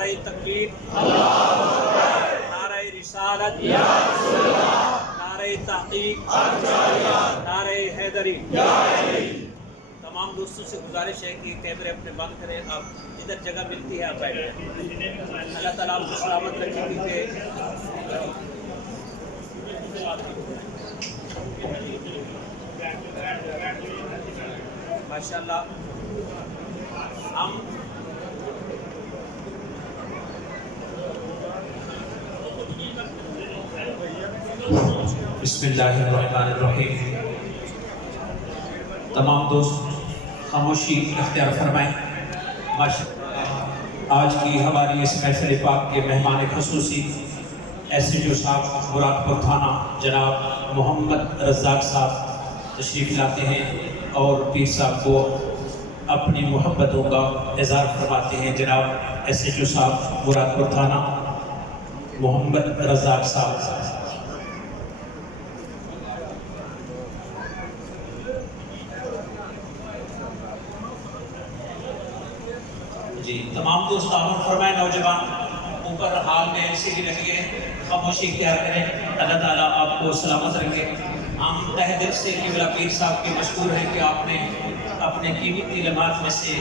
نعرہ تکبیر، نعرہ رسالت، نعرہ تحقیق، نعرہ حیدری۔ تمام دوستوں سے گزارش ہے کہ کیمرے اپنے بند کریں، آپ ادھر جگہ ملتی ہے آپ بیٹھ جائیں۔ اللہ تعالیٰ آپ کو سلامت رکھے کیونکہ ماشاءاللہ ہم بسم اللہ الرحمن الرحیم۔ تمام دوست خاموشی اختیار فرمائیں۔ آج کی ہماری اس محفل پاک کے مہمان خصوصی SHO صاحب مراد پور تھانہ جناب محمد رزاق صاحب تشریف لاتے ہیں اور پیر صاحب کو اپنی محبتوں کا اظہار فرماتے ہیں۔ جناب SHO صاحب مراد پور تھانہ محمد رزاق صاحب۔ جی تمام دوست آمد فرمائیں، نوجوان اوپر حال میں ایسے ہی رکھیے، خاموشی اختیار کریں۔ اللہ تعالیٰ آپ کو سلامت رکھے۔ ہم تہ دل سے قبلہ پیر صاحب کے مشکور ہیں کہ آپ نے اپنے قیمتی لمحات میں سے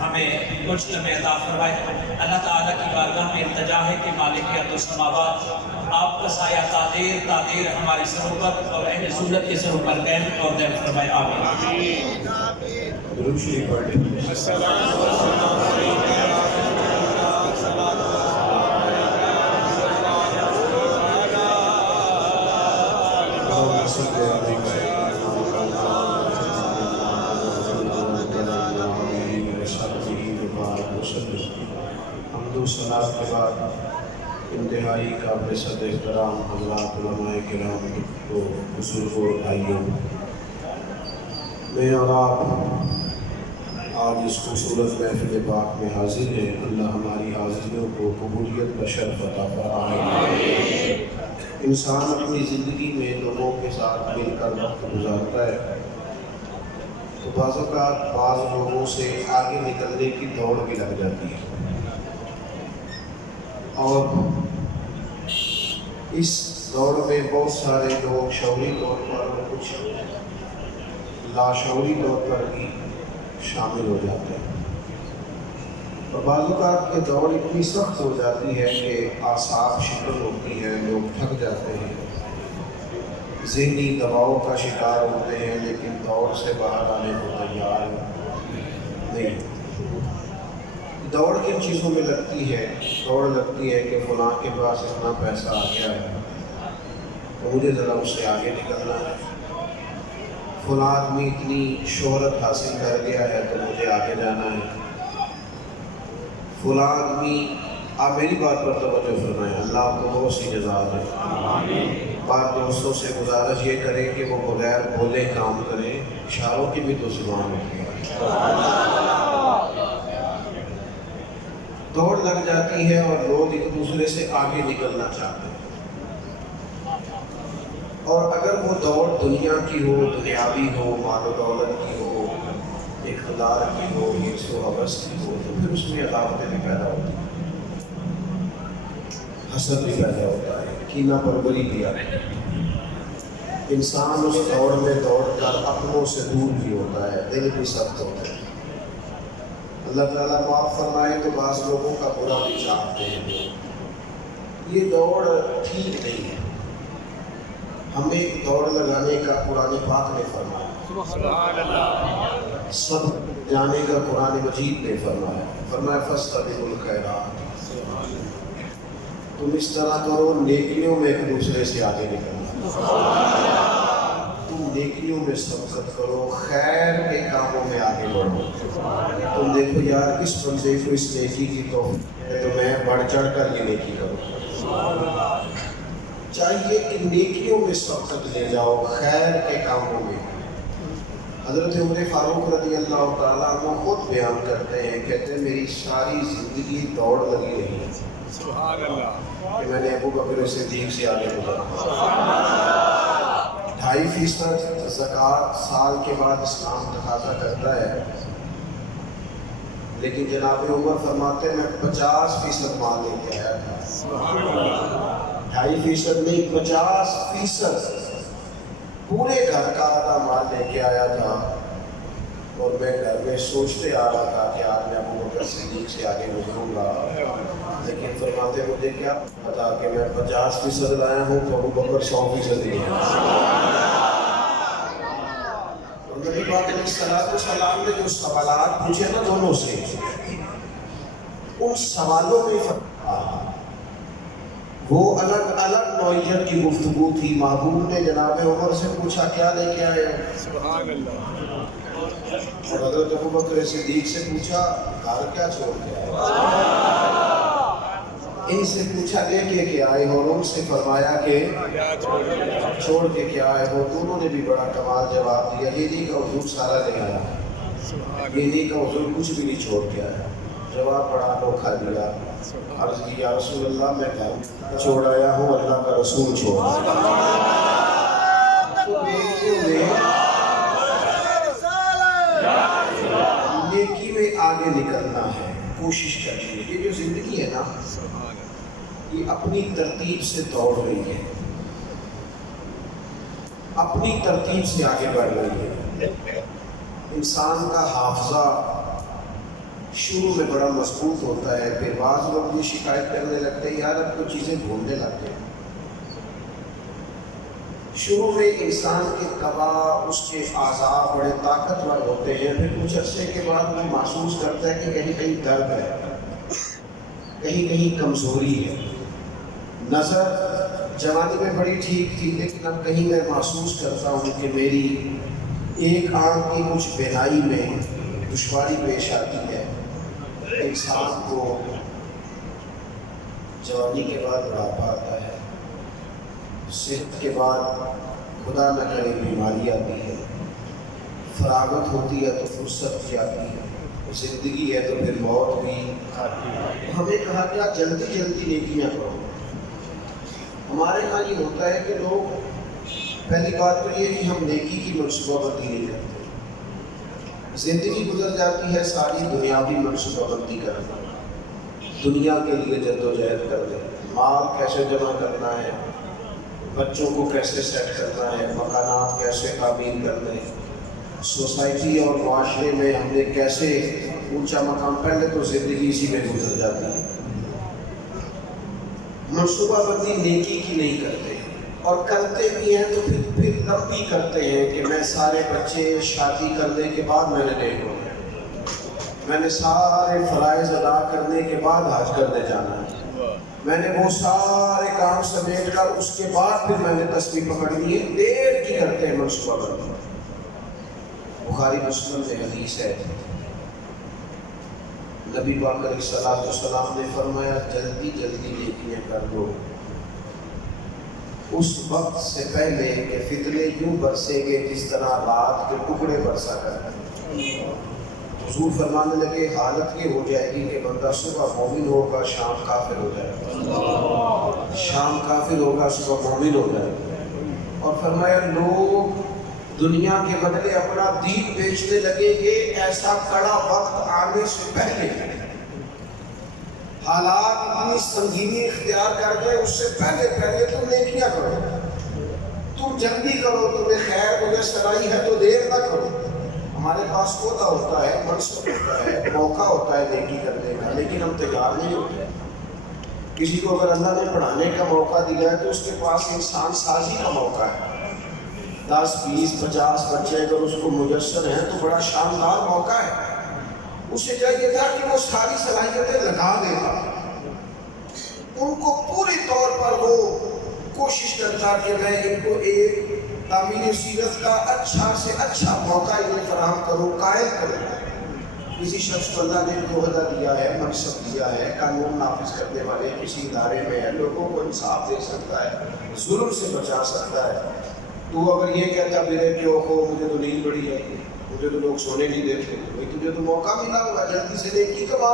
ہمیں کچھ لمحے عطا فرمائے۔ اللہ تعالیٰ کی بارگاہ میں التجا ہے کہ مالک ارض و سماوات آپ کا سایہ تادیر ہمارے سروں پر اور اہل سنت کے سروں پر قائم اور دائم فرمائے۔ آمین۔ درود شریف پڑھیں۔ حمد و ثنا کے بعد انتہائی قابل صد احترام حضرات علماء کرام کو بزرگوں اور بھائیوں، میں اور آپ آج اس خوبصورت محفل پاک میں حاضر ہیں۔ اللہ ہماری حاضریوں کو قبولیت کا شرف عطا فرمائے۔ انسان اپنی زندگی میں لوگوں کے ساتھ مل کر وقت گزارتا ہے تو بعض اوقات بعض لوگوں سے آگے نکلنے کی دوڑ بھی لگ جاتی ہے، اور اس دوڑ میں بہت سارے لوگ شعوری طور پر اور کچھ لاشعوری طور پر بھی شامل ہو جاتے ہیں، اور بعض اوقات یہ دوڑ اتنی سخت ہو جاتی ہے کہ اعصاب شکن ہوتی ہیں، لوگ تھک جاتے ہیں، ذہنی دباؤ کا شکار ہوتے ہیں، لیکن دوڑ سے باہر آنے کو تیار نہیں۔ دوڑ کن چیزوں میں لگتی ہے؟ دوڑ لگتی ہے کہ فلاں کے پاس اتنا پیسہ آ گیا ہے تو مجھے ذرا اس سے آگے نکلنا ہے، فلاں آدمی اتنی شہرت حاصل کر گیا ہے تو مجھے آگے جانا ہے، فلاں آدمی، آپ میری بات پر توجہ فرمائیں، اللہ آپ کو بہت سی جزا دے۔ بات دوستوں سے گزارش یہ کریں کہ وہ بغیر بولے کام کریں، اشاروں کی بھی تو زبان ہوتی ہے۔ دوڑ لگ جاتی ہے اور لوگ ایک دوسرے سے آگے نکلنا چاہتے ہیں، اور اگر وہ دوڑ دنیا کی ہو، دنیاوی ہو، مال و دولت کی ہو، اقتدار کی ہو، حرص و حوث کی ہو، تو پھر اس میں عداوتیں بھی پیدا ہوتی ہیں، حسد بھی پیدا ہوتا ہے، کینہ پروری بھی آتی ہے۔ انسان اس دوڑ میں دوڑ کر اپنوں سے دور بھی ہوتا ہے، دل بھی سخت ہوتا ہے۔ اللہ تعالیٰ معاف فرمائے تو بعض لوگوں کا برا بھی چاہتے ہیں۔ یہ دوڑ ٹھیک نہیں ہے، ہمیں ایک دوڑ لگانے کا قرآن پاک نے فرمایا، سب جانے کا قرآن مجید نے فرمایا، فَاسْتَبِقُوا الْخَيْرَاتِ، تم اس طرح کرو نیکیوں میں ایک دوسرے سے آگے نکلنا، تم نیکیوں میں سبقت کرو، خیر کے کاموں میں آگے بڑھو۔ تم دیکھو یار کس بندے کو اس نیکی کی توفیق ہے تو میں بڑھ چڑھ کر یہ نیکی کروں، چاہیے کہ نیکیوں میں سبقت لے جاؤ، خیر کے کاموں میں۔ حضرت عمر فاروق رضی اللہ تعالیٰ عنہ خود بیان کرتے ہیں، کہتے ہیں میری ساری زندگی دوڑ لگی رہی ہے کہ میں نے ابو بکر صدیق سے آگے گزرا۔ 2.5% زکوٰۃ سال کے بعد اسلام تقاضا کرتا ہے، لیکن جناب عمر فرماتے ہیں میں 50% مال لے کے آیا تھا، 2.5% نہیں 50% پورے گھر کا آدھا مال لے کے آیا تھا، اور میں گھر میں سوچتے آ رہا تھا کہ آج میں ابو بکر صدیق سے آگے گزروں گا، لیکن فرماتے مجھے کیا پتا کہ میں 50% لایا ہوں تو ابو بکر 100% لے نبی پاک علیہ الصلوۃ والسلام نے جو سوالات پوچھے نا دونوں سے، ان سوالوں میں وہ الگ الگ نوعیت کی گفتگو تھی۔ محبوب نے جناب عمر سے پوچھا کیا لے کے آئے؟ سبحان اللہ۔ اور حضرت ابو بکر صدیق سے پوچھا گھر کیا چھوڑ کے آئے؟ ان سے پوچھا لے کے کیا آئے ہو، اور ان سے فرمایا کہ چھوڑ کے کیا آئے ہو۔ دونوں نے بھی بڑا کمال جواب دیا، یہ نہیں کہ حضور سارا لے آیا، یہ نہیں کہ حضور کچھ بھی نہیں چھوڑ کے آیا۔ جواب بڑا انوکھا دیا، عرض کی یا رسول اللہ میں گھر چھوڑ آیا ہوں، اللہ کا رسول چھوڑ نیکی میں آگے نکلنا ہے، کوشش کرنی ہے۔ یہ جو زندگی ہے نا یہ اپنی ترتیب سے دوڑ رہی ہے، اپنی ترتیب سے آگے بڑھ رہی ہے۔ انسان کا حافظہ شروع میں بڑا مضبوط ہوتا ہے، پھر بعض لوگ یہ شکایت کرنے لگتے ہیں یار اب تو چیزیں بھولنے لگتے ہیں۔ شروع میں انسان کے قبا اس کے اعضاء بڑے طاقتور ہوتے ہیں، پھر کچھ عرصے کے بعد وہ محسوس کرتا ہے کہ کہیں کہیں درد ہے، کہیں کہیں کمزوری ہے۔ نظر جوانی میں بڑی ٹھیک تھی، لیکن اب کہیں میں محسوس کرتا ہوں کہ میری ایک آنکھ کی کچھ بینائی میں دشواری پیش آتی ہے۔ انسان کو جوانی کے بعد بڑھاپا آتا ہے، صحت کے بعد خدا نہ کرے بیماری آتی ہے، فراغت ہوتی ہے تو فرصت بھی آتی ہے، زندگی ہے تو پھر موت بھی آتی ہے۔ ہمیں کہا گیا جلدی جلدی نیکیاں کرو۔ ہمارے یہاں یہ ہوتا ہے کہ لوگ پہلی بات تو یہ کہ ہم نیکی کی منصوبہ بندی نہیں کرتے، زندگی گزر جاتی ہے ساری دنیاوی منصوبہ بندی کرنا، دنیا کے لیے جدوجہد کرنا، مال کیسے جمع کرنا ہے، بچوں کو کیسے سیٹ کرنا ہے، مکانات کیسے تعمیر کرنے، سوسائٹی اور معاشرے میں ہم نے کیسے اونچا مقام، پہلے تو زندگی اسی میں گزر جاتی ہے۔ منصوبہ بندی نیکی کی نہیں کرتے، اور کرتے بھی ہیں تو پھر لمبی کرتے ہیں کہ میں سارے بچے شادی کرنے کے بعد میں نے نیک ہو گیا، میں نے سارے فرائض ادا کرنے کے بعد حج کرنے جانا ہے، میں نے وہ سارے کام سمیٹ کر اس کے بعد پھر میں نے تسبیح پکڑنی ہے۔ دیر کی کرتے ہیں منصوبہ بندی۔ بخاری مسلم میں حدیث ہے، نبی پاک علیہ الصلوۃ والسلام نے فرمایا جلدی جلدی نیکیاں کر دو اس وقت سے پہلے کہ فتنے یوں برسیں گے جس طرح رات کے ٹکڑے برسا کرتے ہیں۔ حضور فرمانے لگے حالت یہ ہو جائے گی کہ بندہ صبح مومن ہوگا شام کافر ہو جائے گا، شام کافر ہوگا صبح مومن ہو جائے گا۔ اور فرمایا لوگ دنیا کے بدلے اپنا دین بیچنے لگیں گے، ایسا کڑا وقت آنے سے پہلے حالات اتنی سنگینی اختیار کر گئے، اس سے پہلے تم نیکیاں کرو، تم جلدی کرو، تمہیں خیر میسر آئی ہے تو دیر نہ کرو۔ ہمارے پاس عہدہ ہوتا ہے، منصب ہوتا ہے، موقع ہوتا ہے نیکی کرنے کا، لیکن ہم تیار نہیں ہوتے۔ کسی کو اگر اللہ نے پڑھانے کا موقع دیا ہے تو اس کے پاس انسان سازی کا موقع ہے، 10 20 50 بچے اگر اس کو میسر ہیں تو بڑا شاندار موقع ہے۔ اسے چاہیے تھا کہ وہ ساری صلاحیتیں لگا دے، ان کو پوری طور پر وہ کوشش کرتا کہ میں ان کو ایک تعمیر سیرت کا اچھا سے اچھا موقع انہیں فراہم کروں، قائل کروں۔ کسی شخص کو اللہ نے عہدہ دیا ہے، منصب دیا ہے، قانون نافذ کرنے والے کسی ادارے میں ہے، لوگوں کو انصاف دے سکتا ہے، ظلم سے بچا سکتا ہے۔ تو اگر یہ کہتا میرے کیوں ہو، مجھے تو نیند بڑی ہے، مجھے تو لوگ سونے نہیں دیتے، بھائی تجھے تو موقع ملا ہوگا، جلدی سے نیکی کما۔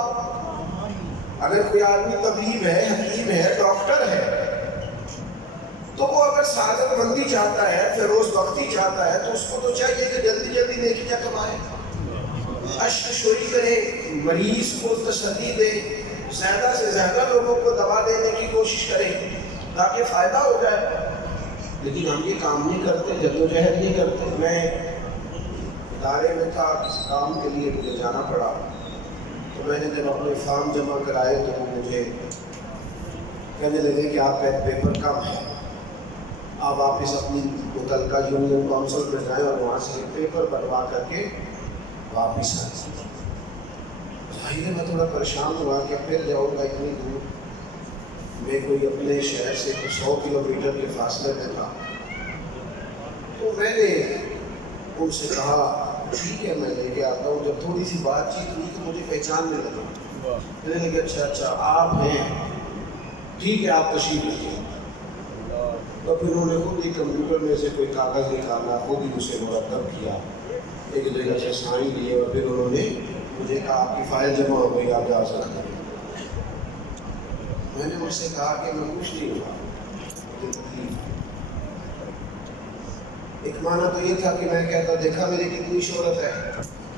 اگر کوئی آدمی طبیب ہے، حکیم ہے، ڈاکٹر ہے، تو وہ اگر سعادت مندی چاہتا ہے، فیروز وقتی چاہتا ہے، تو اس کو تو چاہیے کہ جلدی جلدی نیکیاں کمائے۔ اشک شوئی کرے، مریض کو تسلی دے، زیادہ سے زیادہ لوگوں کو دوا دینے کی کوشش کرے تاکہ فائدہ ہو جائے، لیکن ہم یہ کام نہیں کرتے، جدوجہد نہیں کرتے۔ میں ادارے میں تھا، کسی کام کے لیے مجھے جانا پڑا، تو میں نے جب اپنے فارم جمع کرائے تو وہ مجھے کہنے لگے کہ آپ کا ایک پیپر کم ہے، آپ واپس اپنی متعلقہ یونین کونسل میں جائیں اور وہاں سے پیپر بنوا کر کے واپس آئیں۔ ظاہر ہے میں تھوڑا پریشان ہوا کہ پھر جاؤں گا اتنی دور، میں کوئی اپنے شہر سے 100 کلومیٹر کے فاصلے میں تھا۔ تو میں نے ان سے کہا ٹھیک ہے میں لے کے آتا ہوں۔ جب تھوڑی سی بات چیت ہوئی تو مجھے پہچاننے لگا، میں نے کہا اچھا آپ ہیں، ٹھیک ہے آپ تشریف رکھیے۔ تو پھر انہوں نے خود ہی کمپیوٹر میں سے کوئی کاغذ نکالا، خود ہی اسے مرتب کیا، ایک جگہ سے سائن لیے، اور پھر انہوں نے مجھے کہا آپ کی فائل جمع ہو گئی، آپ جا سکتے ہیں۔ میں نے ان سے کہا کہ میں کچھ نہیں ہوا، مجھے تکلیف ہے۔ ایک معنی تو یہ تھا کہ میں کہتا دیکھا میری کتنی شہرت ہے،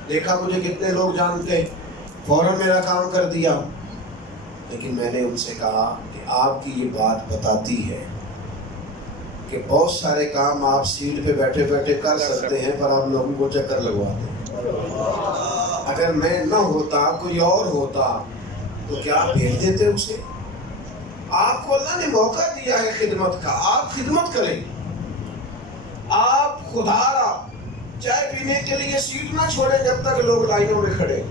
دیکھا مجھے کتنے لوگ جانتے، فوراً میرا کام کر دیا۔ لیکن میں نے ان سے کہا کہ آپ کی یہ بات بتاتی ہے کہ بہت سارے کام آپ سیٹ پہ بیٹھے بیٹھے کر سکتے ہیں، پر آپ لوگوں کو چکر لگواتے ہیں۔ اگر میں نہ ہوتا، کوئی اور ہوتا تو کیا بھیج دیتے اسے؟ آپ کو اللہ نے موقع دیا ہے خدمت کا، آپ خدمت کریں۔ آپ خدا را چائے پینے کے لیے سیٹ نہ چھوڑیں جب تک لوگ لائنوں میں کھڑے۔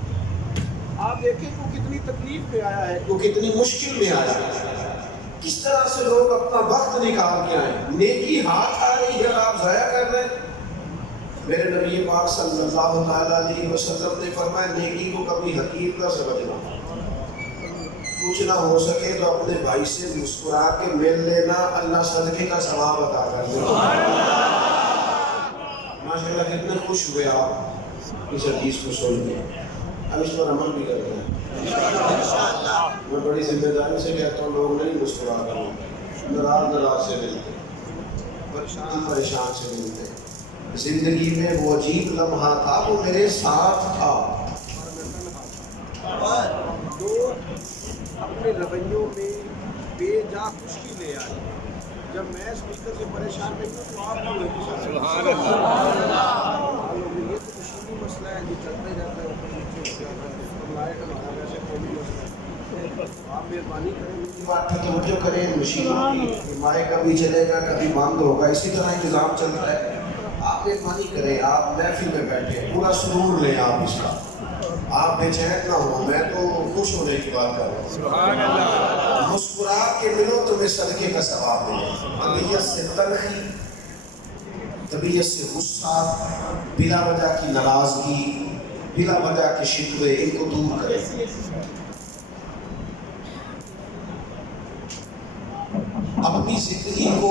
آپ دیکھیں وہ کتنی تکلیف میں آیا ہے، وہ کتنی مشکل میں آیا ہے، کس طرح سے لوگ اپنا وقت نکال کے آئے۔ نیکی ہاتھ آ رہی ہے، آپ ضائع کر رہے ہیں۔ میرے نبی پاک صلی اللہ علیہ وسلم نے فرمایا نیکی کو کبھی حقیر نہ سمجھنا، کچھ نہ ہو سکے تو اپنے بھائی سے مسکرا کے مل لینا، اللہ صدقے کا ثواب عطا کر دے۔ ماشاءاللہ کتنے خوش ہوئے آپ اس حدیث کو سن کے، اب اس پر عمل بھی کرتے ہیں۔ میں بڑی ذمہ داری سے کہتا ہوں لوگ نہیں مسکرا کریں، ناراض سے ملتے، پریشان سے ملتے۔ زندگی میں وہ عجیب لمحہ تھا، وہ میرے ساتھ تھا۔ لوگ اپنے رویوں میں بے جا خشکی لے آئے۔ جب میں اسپیکر سے پریشان نہیں ہوں تو آپ کیوں ہے؟ سبحان اللہ۔ یہ تو مشکل مسئلہ ہے جو چلتے جاتا ہے، اوپر نیچے ہو جاتا ہے، لائٹ ہمارا ویسے قومی مسئلہ ہے۔ آپ مہربانی کریں، میری بات پہ توجہ کریں۔ مشینوں کی مائک کبھی چلے گا کبھی بند ہوگا، اسی طرح انتظام چلتا ہے۔ آپ مہربانی کریں، آپ محفل میں بیٹھے پورا سرور لیں آپ اس کا، آپ بے چین نہ ہو۔ میں تو خوش ہونے کی بات کر رہا ہوں، سبحان اللہ۔ مسکرا کے ملو تمہیں صدقے کا ثواب ملے۔ طبیعت سے تلخی، طبیعت سے غصہ، بلا وجہ کی ناراضگی، بلا وجہ کے شکوے، ان کو دور کریں۔ اپنی زندگی کو